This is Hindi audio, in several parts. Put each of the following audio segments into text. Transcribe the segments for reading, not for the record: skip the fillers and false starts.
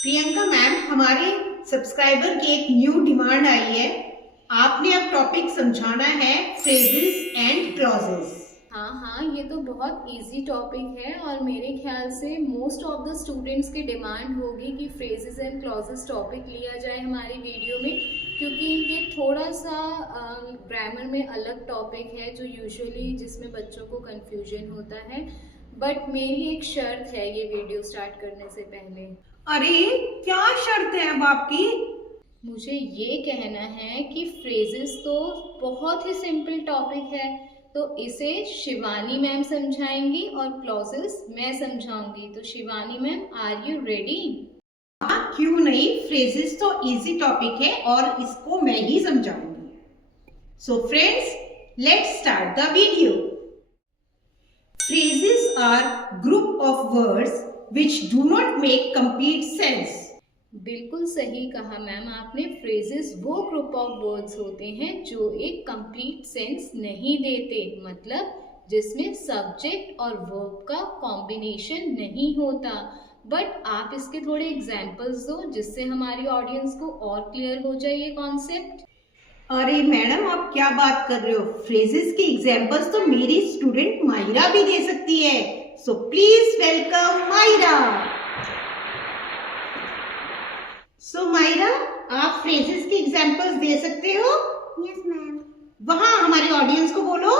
प्रियंका मैम, हमारे सब्सक्राइबर की एक न्यू डिमांड आई है। आपने अब टॉपिक समझाना है फ्रेजेस एंड क्लॉजेस। हाँ, ये तो बहुत इजी टॉपिक है और मेरे ख्याल से मोस्ट ऑफ द स्टूडेंट्स की डिमांड होगी कि फ्रेजेस एंड क्लॉजेस टॉपिक लिया जाए हमारी वीडियो में, क्योंकि ये थोड़ा सा ग्रामर में अलग टॉपिक है जो यूजुअली जिसमें बच्चों को कंफ्यूजन होता है। बट मेरी एक शर्त है ये वीडियो स्टार्ट करने से पहले। अरे, क्या शर्त है अब आपकी? मुझे ये कहना है कि फ्रेजेस तो बहुत ही सिंपल टॉपिक है, तो इसे शिवानी मैम समझाएंगी और क्लॉजेस मैं समझाऊंगी। तो Shivani ma'am, are you ready? हाँ, क्यों नहीं। फ्रेजेस तो इजी टॉपिक है और इसको मैं ही समझाऊंगी। So friends, let's start the video. Phrases are group of words which do not make complete sense. बिल्कुल सही कहा मैम आपने। फ्रेजेस वो ग्रुप ऑफ वर्ड्स होते हैं जो एक कंप्लीट सेंस नहीं देते, मतलब जिसमें सब्जेक्ट और वर्ब का कॉम्बिनेशन नहीं होता। बट आप इसके थोड़े एग्जाम्पल्स दो जिससे हमारी ऑडियंस को और क्लियर हो जाए ये कॉन्सेप्ट। अरे मैडम, आप क्या बात कर रहे हो? फ्रेजेस के एग्जाम्पल्स तो मेरी स्टूडेंट माहिरा भी दे सकती है। So please welcome Myra. So Myra, आप फ्रेजेस के एग्जाम्पल्स दे सकते हो? Yes ma'am. वहां हमारी ऑडियंस को बोलो।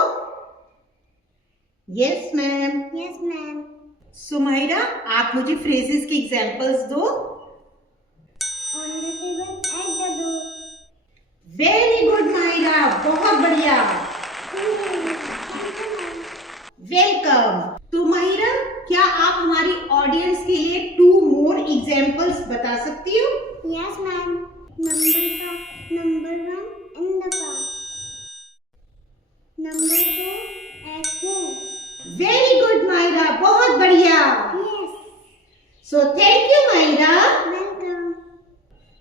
Yes ma'am. Yes ma'am. So Mahira, आप मुझे फ्रेजेस के एग्जाम्पल्स दो। On the table, at the door. Very good Mahira, बहुत बढ़िया। वेलकम। तो माहिरा, क्या आप हमारी ऑडियंस के लिए 2 more एग्जाम्पल्स बता सकती हो? Yes ma'am. Number 1 in the park. Number 2 at home. Very good Mahira, बहुत बढ़िया। Yes. So thank you Mahira. Welcome.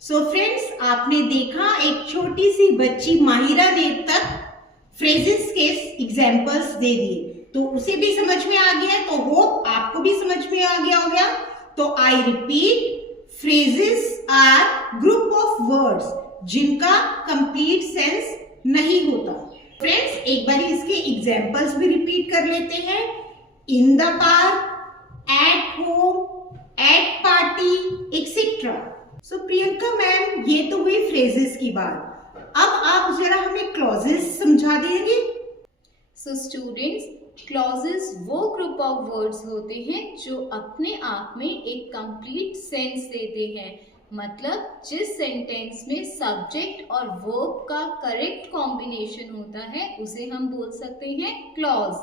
So friends, आपने देखा एक छोटी सी बच्ची माहिरा ने तक फ्रेजेस के एग्जाम्पल्स दे दिए, तो उसे भी समझ में आ गया, तो होप आपको भी समझ में आ गया होगा। तो I repeat, phrases are group of words जिनका कंप्लीट सेंस नहीं होता। फ्रेंड्स, एक बार इसके एग्जाम्पल्स भी रिपीट कर लेते हैं। In the park, at home, at party, etcetera. So Priyanka ma'am, ये तो हुई फ्रेजेस की बात। अब आप जरा हमें क्लॉजेस समझा देंगे? सो स्टूडेंट्स, क्लॉजेस वो ग्रुप ऑफ वर्ड्स होते हैं जो अपने आप में एक कंप्लीट सेंस देते हैं, मतलब जिस सेंटेंस में सब्जेक्ट और वर्ब का करेक्ट कॉम्बिनेशन होता है उसे हम बोल सकते हैं clause.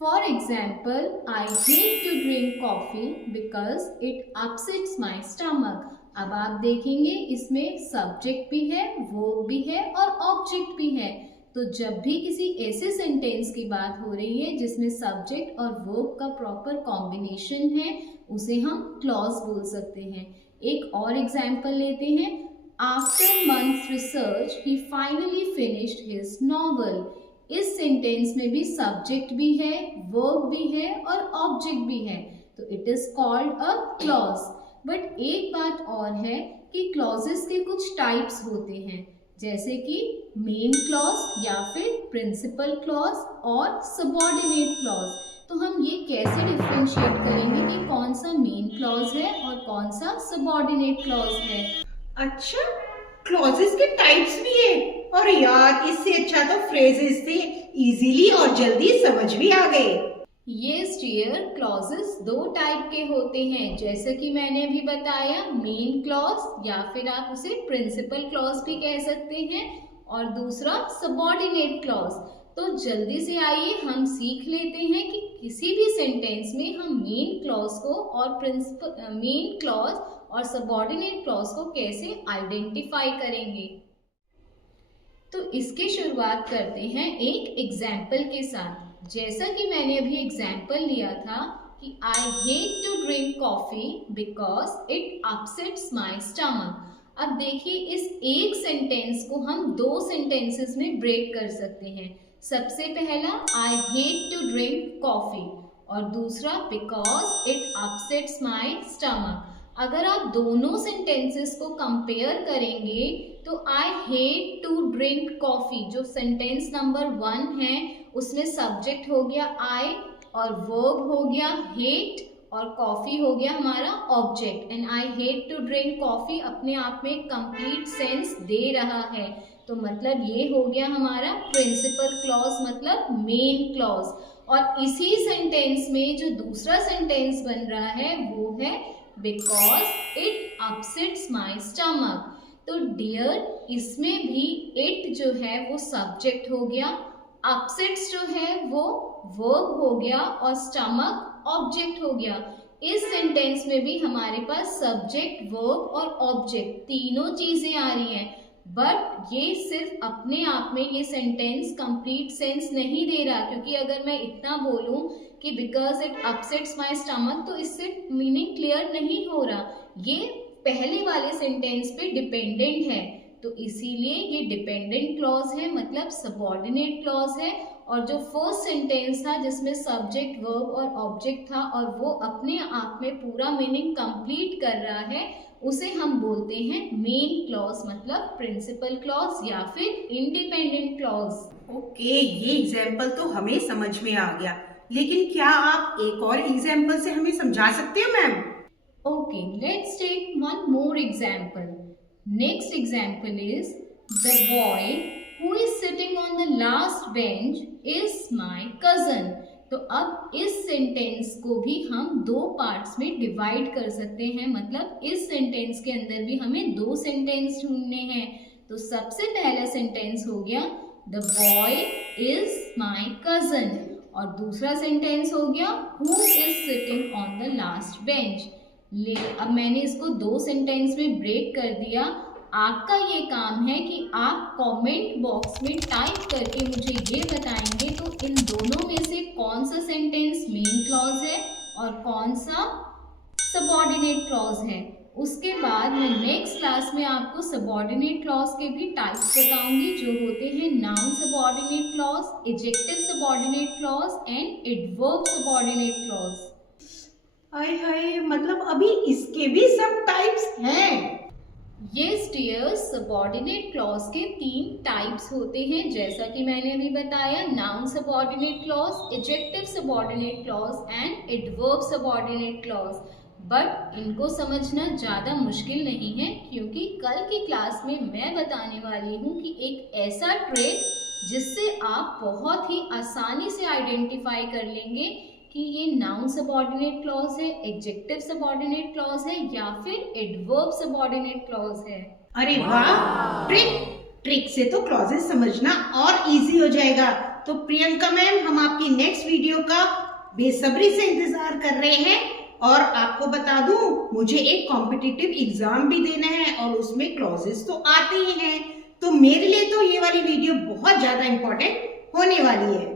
For example, I hate to drink coffee because it upsets my stomach. अब आप देखेंगे इसमें सब्जेक्ट भी है, वर्ब भी है और ऑब्जेक्ट भी है। तो जब भी किसी ऐसे सेंटेंस की बात हो रही है जिसमें सब्जेक्ट और वर्ब का प्रॉपर कॉम्बिनेशन है, उसे हम क्लॉज बोल सकते हैं। एक और एग्जाम्पल लेते हैं। आफ्टर मंथ्स रिसर्च ही फाइनली फिनिश्ड हिज नॉवल। इस सेंटेंस में भी सब्जेक्ट भी है, वर्ब भी है और ऑब्जेक्ट भी है, तो it is called a clause. But एक बात और है कि क्लॉजेस के कुछ टाइप्स होते हैं, जैसे कि मेन क्लॉज या फिर प्रिंसिपल क्लॉज और सबऑर्डिनेट क्लॉज। तो हम ये कैसे डिफरेंशिएट करेंगे कि कौन सा मेन क्लॉज है और कौन सा सबऑर्डिनेट क्लॉज है? अच्छा, क्लॉजेस के टाइप्स भी है। और यार, इससे अच्छा तो फ्रेजेस थे, इजीली और जल्दी समझ भी आ गए। यस डियर, क्लॉजेस 2 टाइप के होते हैं, जैसे कि मैंने अभी बताया, मेन क्लॉज या फिर आप उसे प्रिंसिपल क्लॉज भी कह सकते हैं, और दूसरा सबऑर्डिनेट क्लॉज। तो जल्दी से आइए हम सीख लेते हैं कि किसी भी सेंटेंस में हम मेन क्लॉज को और मेन क्लॉज और सबऑर्डिनेट क्लॉज को कैसे आइडेंटिफाई करेंगे। तो इसकी शुरुआत करते हैं एक एग्जाम्पल के साथ। जैसा कि मैंने अभी एग्जाम्पल लिया था कि I hate to drink coffee because it upsets my stomach. अब देखिए, इस एक सेंटेंस को हम 2 सेंटेंसेस में ब्रेक कर सकते हैं। सबसे पहला, I hate to drink coffee, और दूसरा, because it upsets my stomach. अगर आप दोनों सेंटेंसेस को कंपेयर करेंगे तो I hate to drink coffee, जो सेंटेंस नंबर 1 है उसमें सब्जेक्ट हो गया आई और वर्ब हो गया हेट और कॉफी हो गया हमारा object. And I hate to drink coffee अपने आप में कंप्लीट सेंस दे रहा है, तो मतलब ये हो गया हमारा प्रिंसिपल क्लॉज मतलब मेन क्लॉज। और इसी सेंटेंस में जो दूसरा सेंटेंस बन रहा है वो है because it upsets my stomach. तो डियर इसमें भी इट जो है वो सब्जेक्ट हो गया, अपसेट्स जो है वो वर्ब हो गया और स्टमक ऑब्जेक्ट हो गया। इस सेंटेंस में भी हमारे पास सब्जेक्ट वर्ब और ऑब्जेक्ट तीनों चीजें आ रही हैं, बट ये सिर्फ अपने आप में ये सेंटेंस कंप्लीट सेंस नहीं दे रहा, क्योंकि अगर मैं इतना बोलूं कि because it upsets my stomach तो इससे मीनिंग क्लियर नहीं हो रहा, ये पहले वाले सेंटेंस पे डिपेंडेंट है, तो इसीलिए ये डिपेंडेंट क्लॉज है मतलब सबऑर्डिनेट क्लॉज है। और जो फर्स्ट सेंटेंस था जिसमें सब्जेक्ट वर्ब और ऑब्जेक्ट था और वो अपने आप में पूरा मीनिंग कंप्लीट कर रहा है, उसे हम बोलते हैं मेन क्लॉज मतलब प्रिंसिपल क्लॉज या फिर इंडिपेंडेंट क्लॉज। ओके, ये एग्जाम्पल तो हमें समझ में आ गया, लेकिन क्या आप एक और एग्जाम्पल से हमें समझा सकते हो ma'am? Okay, let's take one more example. Next example is the boy who is sitting on the last bench is my cousin. तो अब इस सेंटेंस को भी हम दो पार्ट्स में डिवाइड कर सकते हैं, मतलब इस सेंटेंस के अंदर भी हमें दो सेंटेंस ढूंढने हैं। तो सबसे पहला सेंटेंस हो गया the boy is my cousin और दूसरा सेंटेंस हो गया who is sitting on the last bench। अब मैंने इसको दो सेंटेंस में ब्रेक कर दिया। आपका ये काम है कि आप कमेंट बॉक्स में टाइप करके मुझे ये बताएंगे तो इन दोनों में से कौन सा सेंटेंस मेन क्लॉज है और कौन सा सबऑर्डिनेट क्लॉज है। उसके बाद मैं नेक्स्ट क्लास में आपको सबऑर्डिनेट क्लॉज के भी टाइप्स बताऊंगी, जो होते हैं noun subordinate clause, adjective subordinate clause and adverb subordinate clause. हाय हाय, मतलब अभी इसके भी सब टाइप्स हैं? यस डियर, सबऑर्डिनेट क्लॉज के 3 टाइप्स होते हैं, जैसा कि मैंने अभी बताया, noun subordinate clause, adjective subordinate clause and adverb subordinate clause. But इनको समझना ज़्यादा मुश्किल नहीं है, क्योंकि कल की क्लास में मैं बताने वाली हूँ कि एक ऐसा ट्रिक जिससे आप बहुत ही आसानी से आइडेंटिफाई कर लेंगे कि ये नाउन सबऑर्डिनेट क्लॉज है, एडजेक्टिव सबऑर्डिनेट क्लॉज है या फिर एडवर्ब सबऑर्डिनेट क्लॉज है। अरे वाह, ट्रिक से तो क्लॉजेस समझना और इजी हो जाएगा। तो प्रियंका मैम, हम आपकी नेक्स्ट वीडियो का बेसब्री से इंतजार कर रहे हैं। और आपको बता दूं, मुझे एक कॉम्पिटिटिव एग्जाम भी देना है और उसमें क्लॉजेस तो आते ही हैं, तो मेरे लिए तो ये वाली वीडियो बहुत ज्यादा इम्पोर्टेंट होने वाली है।